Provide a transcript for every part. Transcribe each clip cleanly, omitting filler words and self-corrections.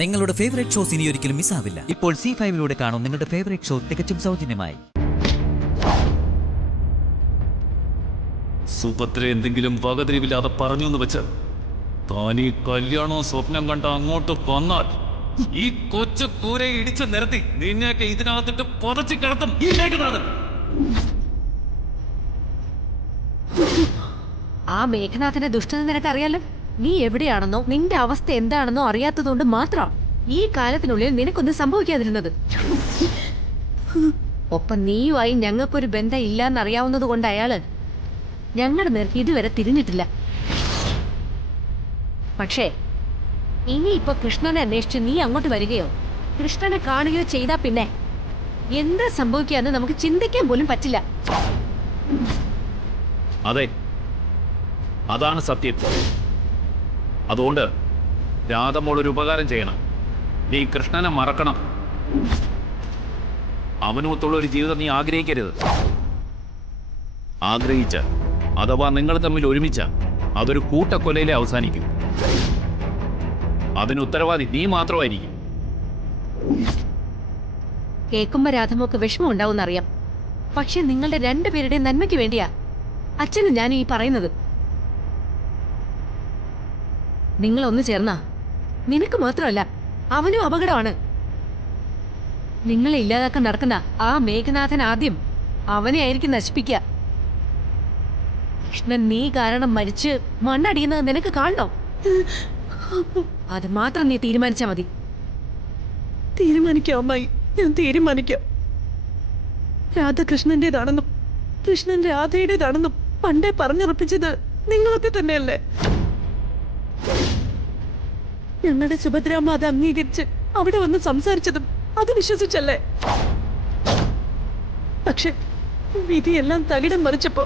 നിങ്ങളുടെ favourite shows ഇനി ഒരിക്കലും മിസ്സാവില്ല. ഇപ്പോൾ C5ലൂടെ കാണും നിങ്ങളുടെ ഫേവറേറ്റ് ഷോ തികച്ചും സൗജന്യമായി. സുഭദ്ര എന്തെങ്കിലും വകതിരിവില്ലാതെ പറഞ്ഞു എന്ന് വെച്ച് താനീ കല്യാണവും സ്വപ്നം കണ്ട അങ്ങോട്ട് വന്നാൽ ഈ കൊച്ചു കൂരയെ ഇടിച്ചു നിരത്തി നിന്നെയൊക്കെ ഇതിനകത്തിട്ട് പുതച്ചു കിടത്തും ഈ മേഘനാഥൻ. ആ മേഘനാഥന്റെ ദുഷ്ടത നിനക്കറിയാലോ. നീ എവിടെയാണെന്നോ നിന്റെ അവസ്ഥ എന്താണെന്നോ അറിയാത്തതുകൊണ്ട് മാത്രം ഈ കാലത്തിനുള്ളിൽ നിനക്കൊന്നും സംഭവിക്കാതിരുന്നത്. ഒപ്പം നീയുമായി ഞങ്ങൾക്കൊരു ബന്ധം ഇല്ലാന്നറിയാവുന്നത് കൊണ്ട് അയാള് ഞങ്ങളുടെ നേർക്ക് ഇതുവരെ തിരിഞ്ഞിട്ടില്ല. പക്ഷേ ഇനിയിപ്പോ കൃഷ്ണനെ അന്വേഷിച്ച് നീ അങ്ങോട്ട് വരികയോ കൃഷ്ണനെ കാണുകയോ ചെയ്താൽ പിന്നെ എന്താ സംഭവിക്കാന്ന് നമുക്ക് ചിന്തിക്കാൻ പോലും പറ്റില്ല. അതെ, അതാണ് സത്യം. അതുകൊണ്ട് രാധമോളൊരു ഉപകാരം ചെയ്യണം. നീ കൃഷ്ണനെ മറക്കണം. അവനൊത്തുള്ള ഒരു ജീവിതം നീ ആഗ്രഹിക്കരുത്. ആഗ്രഹിച്ച അഥവാ നിങ്ങൾ തമ്മിൽ ഒരുമിച്ച അതൊരു കൂട്ടക്കൊലയിലെ അവസാനിക്കും. അതിന് ഉത്തരവാദി നീ മാത്രമായിരിക്കും. കേൾക്കുമ്പോ രാധമോക്ക് വിഷമം ഉണ്ടാവുമെന്നറിയാം. പക്ഷെ നിങ്ങളുടെ രണ്ടുപേരുടെയും നന്മയ്ക്ക് വേണ്ടിയാ അച്ഛനും ഞാനും ഈ പറയുന്നത്. നിങ്ങളൊന്നു ചേർന്നാ നിനക്ക് മാത്രമല്ല അവനും അപകടമാണ്. നിങ്ങളെ ഇല്ലാതാക്കാൻ നടക്കുന്ന ആ മേഘനാഥൻ ആദ്യം അവനെ ആയിരിക്കും നശിപ്പിക്കുക. കൃഷ്ണൻ നീ കാരണം മരിച്ച് മണ്ണടിയുന്നത് നിനക്ക് കാണണോ? അത് മാത്രം നീ തീരുമാനിച്ചാ മതി. തീരുമാനിക്കാം അമ്മായി, ഞാൻ തീരുമാനിക്കാം. രാധ കൃഷ്ണന്റേതാണെന്നും കൃഷ്ണൻ രാധയുടേതാണെന്നും പണ്ടേ പറഞ്ഞുറപ്പിച്ചത് നിങ്ങളൊക്കെ തന്നെയല്ലേ? ഞങ്ങളുടെ സുഭദ്രാമ്മ അത് അംഗീകരിച്ച് അവിടെ വന്ന് സംസാരിച്ചതും അത് വിശ്വസിച്ചല്ലേ? പക്ഷെ വിധിയെല്ലാം തകിടം മറിച്ചപ്പോ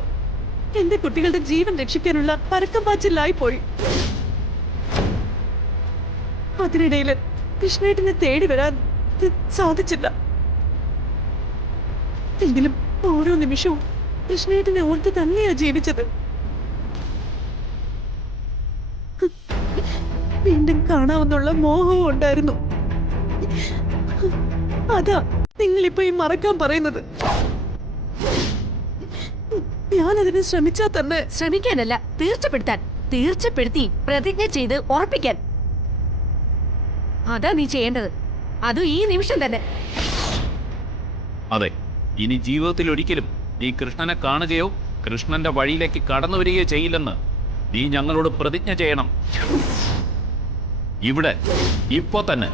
എന്റെ കുട്ടികളുടെ ജീവൻ രക്ഷിക്കാനുള്ള പരക്കം പാച്ചിലായി പോയി. അതിനിടയില് കൃഷ്ണേട്ടനെ തേടി വരാൻ സാധിച്ചില്ല. എങ്കിലും ഓരോ നിമിഷവും കൃഷ്ണേട്ടനെ ഓർത്ത് തന്നെയാ ജീവിച്ചത്. വീണ്ടും കാണാമെന്നുള്ള മോഹവും ഉണ്ടായിരുന്നു. അതാ നിങ്ങളിപ്പോ ഈ മറക്കാൻ പറയുന്നത്. ഞാനതിന് ശ്രമിച്ചാൽ തന്നെ. ശ്രമിക്കാനല്ല, തീർച്ചപ്പെടുത്തി പ്രതിജ്ഞ ചെയ്ത് ഉറപ്പിക്കാൻ. അതാ നീ ചെയ്യേണ്ടത്, അതും ഈ നിമിഷം തന്നെ. അതെ, ഇനി ജീവിതത്തിൽ ഒരിക്കലും നീ കൃഷ്ണനെ കാണുകയോ കൃഷ്ണന്റെ വഴിയിലേക്ക് കടന്നു വരികയോ ചെയ്യില്ലെന്ന് നീ ഞങ്ങളോട് പ്രതിജ്ഞ ചെയ്യണം. ഇവിടെ ഇപ്പോ തന്നെ.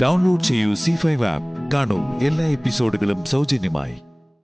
ഡൗൺലോഡ് ചെയ്യൂ C5 ആപ്പ്. കാണൂ എല്ലാ എപ്പിസോഡുകളും സൗജന്യമായി.